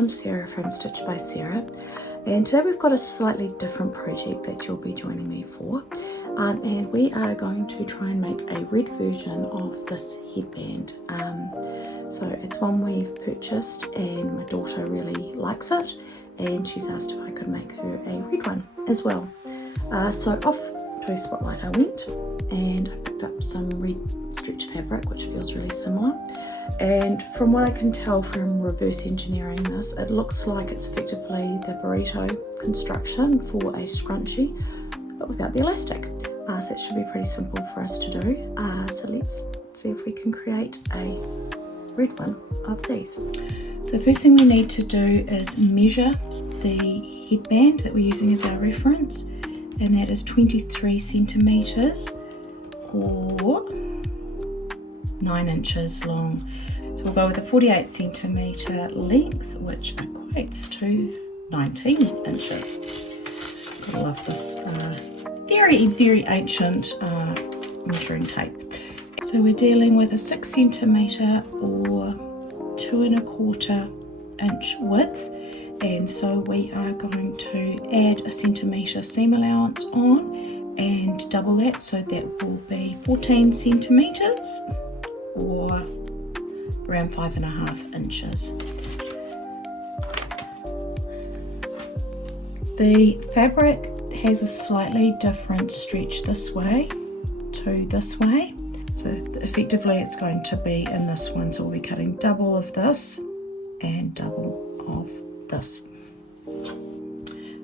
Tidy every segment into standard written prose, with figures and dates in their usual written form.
I'm Sarah from Stitch by Sarah, and today we've got a slightly different project that you'll be joining me for, and we are going to try and make a red version of this headband. So it's one we've purchased and my daughter really likes it, and she's asked if I could make her a red one as well. So off to Spotlight I went and I picked up some red stretch fabric which feels really similar, and from what I can tell from reverse engineering this, it looks like it's effectively the burrito construction for a scrunchie but without the elastic. So it should be pretty simple for us to do. So let's see if we can create a red one of these. So the first thing we need to do is measure the headband that we're using as our reference, and that is 23 centimeters or 9 inches long. So we'll go with a 48 centimeter length, which equates to 19 inches. I love this very ancient measuring tape. So we're dealing with a 6 centimeter or 2 1/4 inch width, and so we are going to add a centimeter seam allowance on and double that, so that will be 14 centimeters or around 5.5 inches. The fabric has a slightly different stretch this way to this way, so effectively it's going to be in this one, so we'll be cutting double of this and double of this.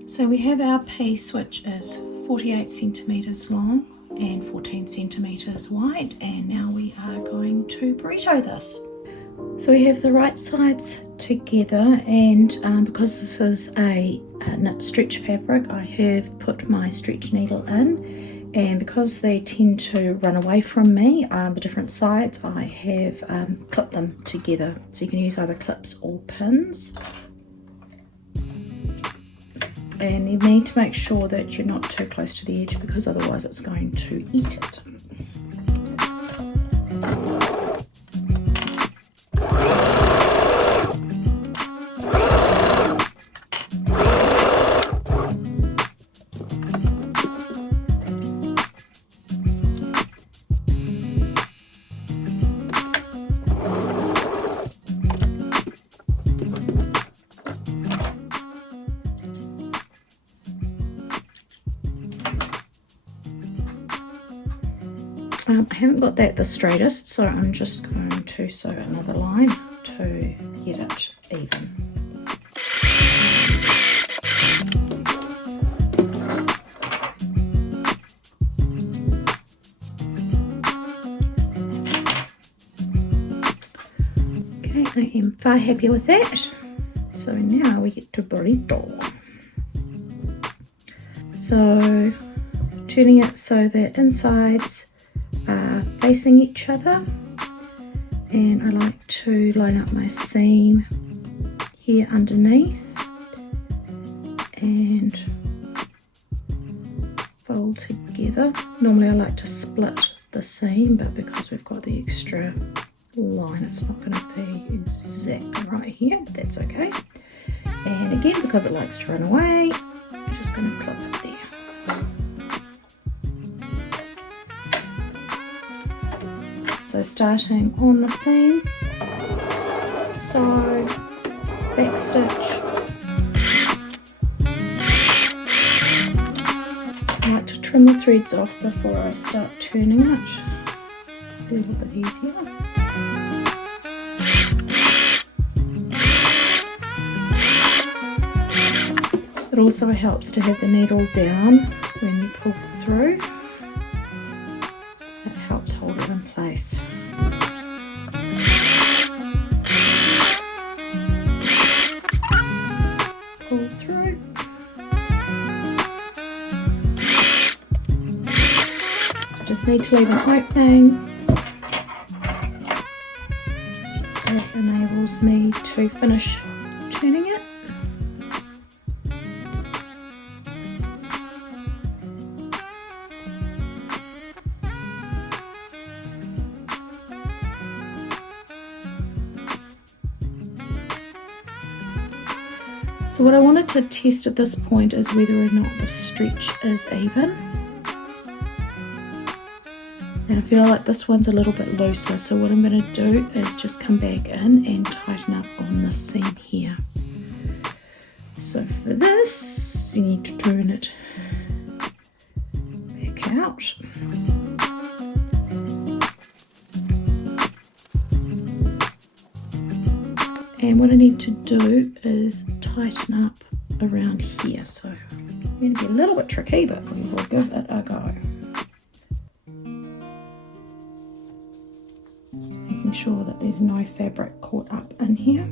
So we have our piece which is 48 centimeters long and 14 centimeters wide, and now we are going to burrito this. So we have the right sides together, and because this is a knit stretch fabric, I have put my stretch needle in, and because they tend to run away from me, the different sides, I have clipped them together. So you can use either clips or pins. And you need to make sure that you're not too close to the edge, because otherwise it's going to eat it. I haven't got that the straightest, so I'm just going to sew another line to get it even. Okay, I am far happy with that. So now we get to burrito. So turning it so that insides are facing each other, and I like to line up my seam here underneath and fold together. Normally I like to split the seam, but because we've got the extra line, it's not going to be exactly right here, but that's okay. And again, because it likes to run away, I'm just going to clip it there. So starting on the seam, sew, back stitch. I like to trim the threads off before I start turning it, a little bit easier. It also helps to have the needle down when you pull through. It helps hold it in place. Pull through. So just need to leave an opening. That enables me to finish turning it. So what I wanted to test at this point is whether or not the stretch is even. And I feel like this one's a little bit looser, so what I'm going to do is just come back in and tighten up on this seam here. So for this, you need to turn it back out. And what I need to do is tighten up around here. So it's going to be a little bit tricky, but we will give it a go. Making sure that there's no fabric caught up in here.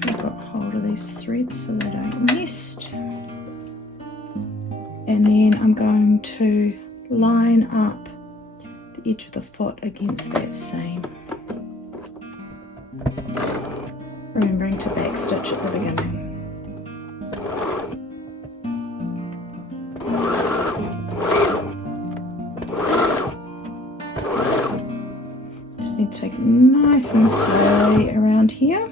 Try to get hold of these threads so they don't nest. And then I'm going to line up the edge of the foot against that seam. Remembering to back stitch at the beginning. Just need to take it nice and slowly around here.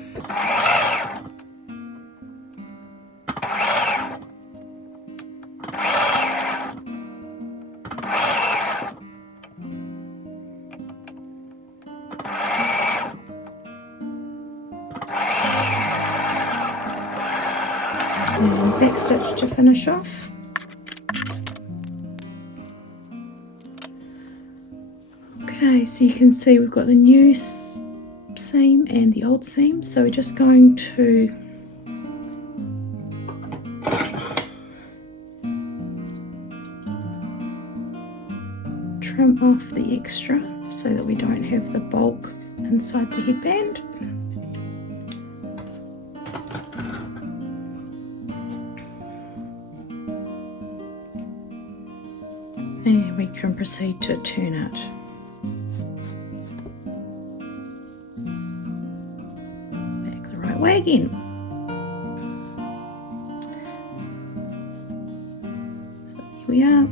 And back stitch to finish off. Okay, so you can see we've got the new seam and the old seam, so we're just going to trim off the extra so that we don't have the bulk inside the headband. And we can proceed to turn it. Back the right way again. So here we are.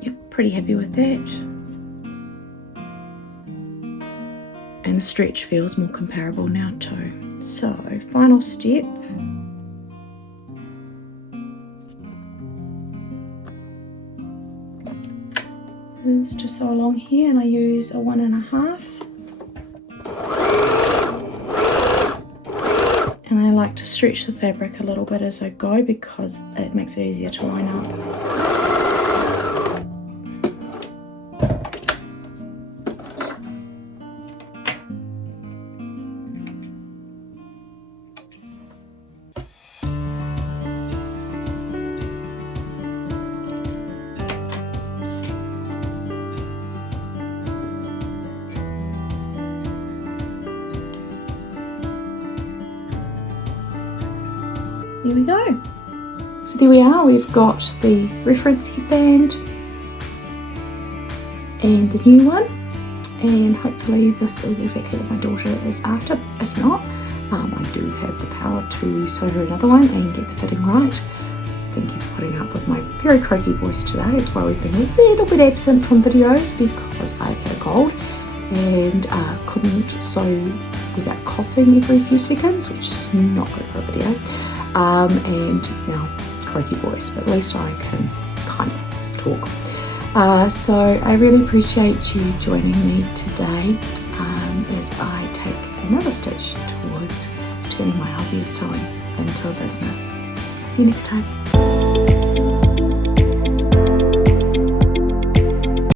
Yep, pretty happy with that. And the stretch feels more comparable now too. So final step is to sew along here, and I use a 1.5, and I like to stretch the fabric a little bit as I go because it makes it easier to line up. There we go. So there we are, we've got the reference headband and the new one, and hopefully this is exactly what my daughter is after. If not, I do have the power to sew her another one and get the fitting right. Thank you for putting up with my very croaky voice today. It's why we've been a little bit absent from videos, because I've had a cold and couldn't sew without coughing every few seconds, which is not good for a video. And you know, croaky voice, but at least I can kind of talk. So I really appreciate you joining me today as I take another stitch towards turning my hobby of sewing into a business. See you next time.